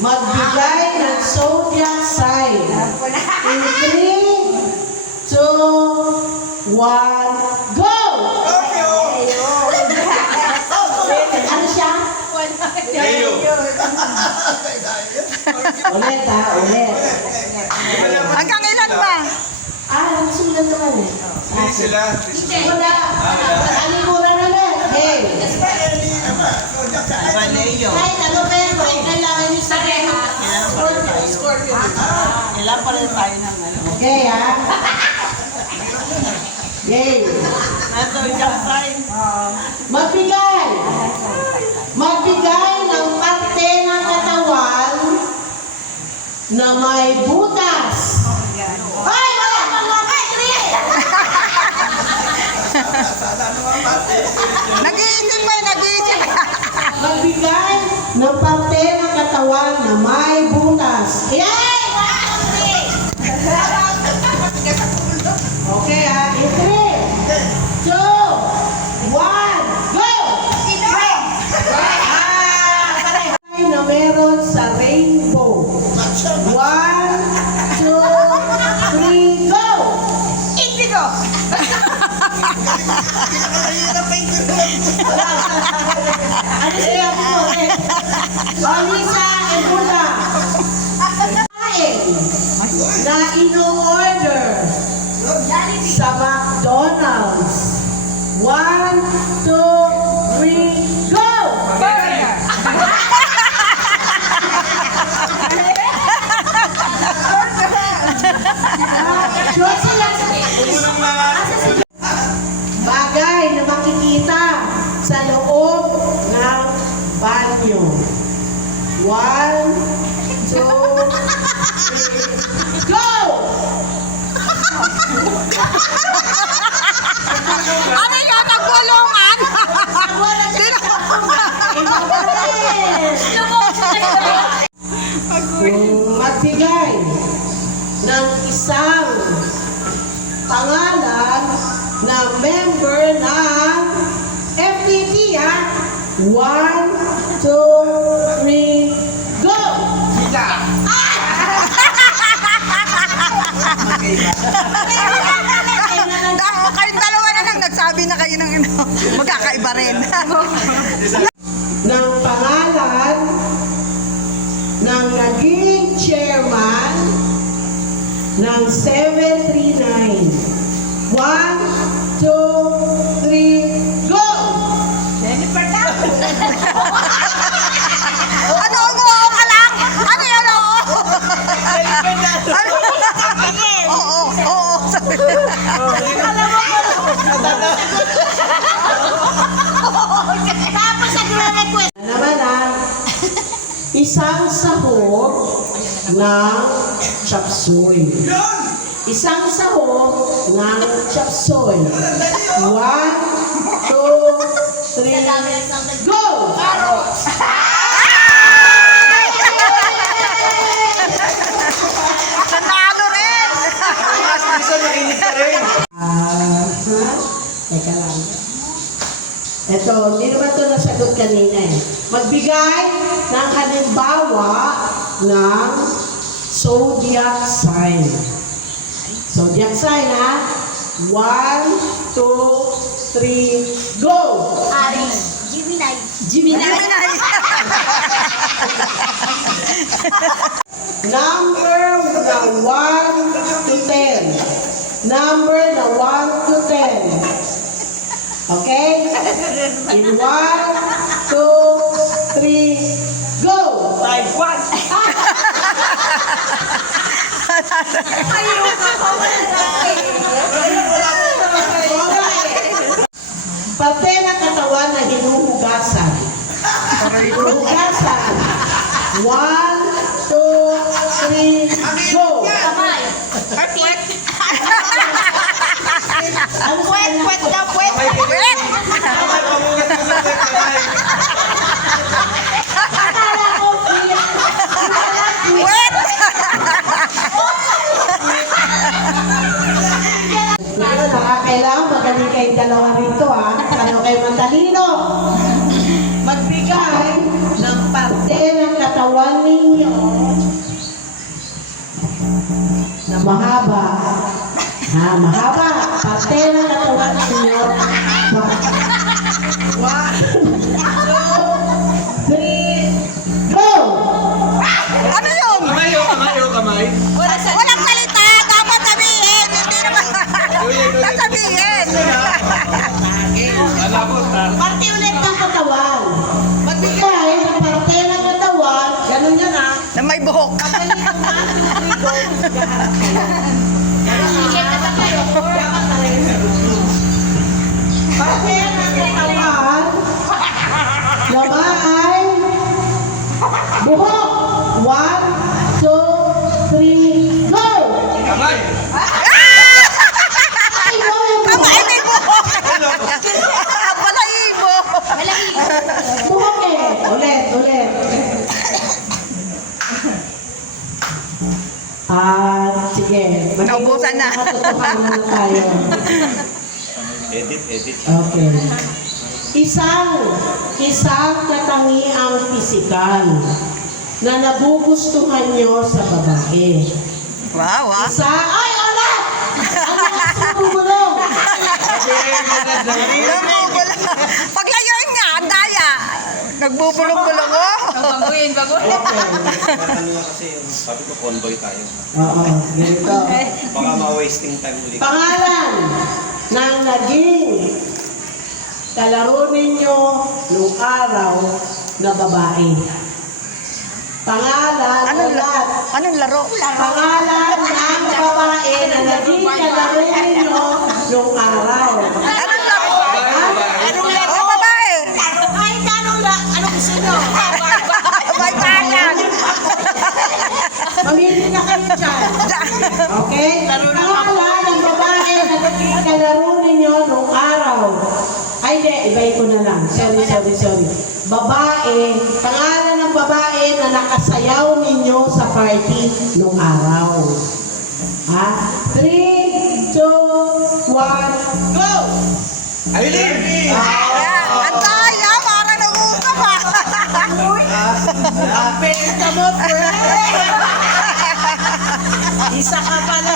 magbigay ng zodiac sign. In 3, 2, 1, go! Ano siya? Leo. Ulit ha, ulit. Hanggang ilan ba? Nagsulat naman eh. Hindi sila. Wala. Alikuran naman. Hey. Leo. Kahit ano pero, kailangan niyo sa Scorpio. Ilan pa rin tayo ng ano? Okay ha? Game. Nato yung sign. Magbigay ng parte ng katawan na may butas. Ay, wala pang mga Nag-iisip pa, nag-iisip. Magbigay ng parte ng katawan na may butas. Yay! Okay ha? In 3, 2, 1, go! Na meron sa rainbow. 1, 2, 3, go! Indigo. Ano sila po? Alisa and Buddha. Na ino-order sa McDonald's. 1, 2, 3, go! Bagay na makikita sa loob ng banyo. 1, 2, 3, go! Ano yun? Nagkulungan? Magbigay ng isang pangalan na member ng FTT ha. 1, 2, 3, go! Kayong dalawa na lang nagsabi na kayo ng ano. Magkakaiba rin. Ng pangalan ng naging chairman ng 739. 1, 2, 3, go! Jennifer na. Ano, umuo ka lang? Ano yun, oo? Ano? Oo, oo. Sabi na. Alam mo ko. Tapos nagre-request. Naman isang sahog ng chapsoy. Isang sahog ng chapsoy. 1, 2, 3, go! Nanalo rin. Teka lang. Ito, hindi naman ito nasagot kanina eh. Magbigay ng halimbawa ng zodiac sign. Zodiac sign ha? 1, 2, 3, go! Aries. Gemini. Gemini. Number na 1 to 10. Number na 1 to 10. Okay? In 1, 2, 3, go! 5, 1. Parte ng katawan na hinuhugasan. Hinuhugasan. 1, 2, 3, go! Kamay. Puwet. Ano sa Puwet, puwet daw, puwet. Puwet. Akala ko, Puwet. Kailangan magaling kayong dalawa rito ha. Ano kayo matalino? Magbigay ng parte ng katawan ninyo mahaba. Parte ng katawan ninyo. 1, 2, 3, go! Ano yun? Kamay, kamay. Walang salita. Dapat sabihin. Hindi naman. Sasabihin. Alam mo, Parte ulit ng katawan. Magbigay ng parte ng katawan. Ganun yan ah. Na may buhok. Parte ng katawan. Laba ay buhok. 1, 2, 3, go! kamay. Ay, go! Kamay may buhok. Balahibo. Buhok eh. Ulit. Sige. Naubusan na. Matutuhanan tayo. Edit. Okay. Isang katangiang pisikal na nagugustuhan nyo sa babae. Wow, ah. Ay, ulit! Ang lakas bumulong! Nagbubulong. Paglayuin nga, ang daya. Nagbubulong-bulong, oh. Okay. Ano nga kasi yung sabi ko convoy tayo. Oo, ganito. Baka ma-wasting time ulit. Pangalan ng naging kalaro ninyo nung araw na babae. Pangalan ulat. Anong laro? Pangalan ng babae na naging kalaro ninyo nung araw. Anong laro? Anong laro? Oh, babae. Ay, ano gusto nyo? May bayan. Mamili na kayo dyan. Okay? Pangalan ng babae na naging kalaro ninyo nung araw. Ay, hindi. Ibahin ko na lang. Sorry. Babae. Pangalan ng babae na nakasayaw ninyo sa party nung araw. Ha? 3, 2, 1, go! Aileen! Ayan, ang daya. Parang nag-uusap, ah. Pwede ka mo, friend! Isa ka pala.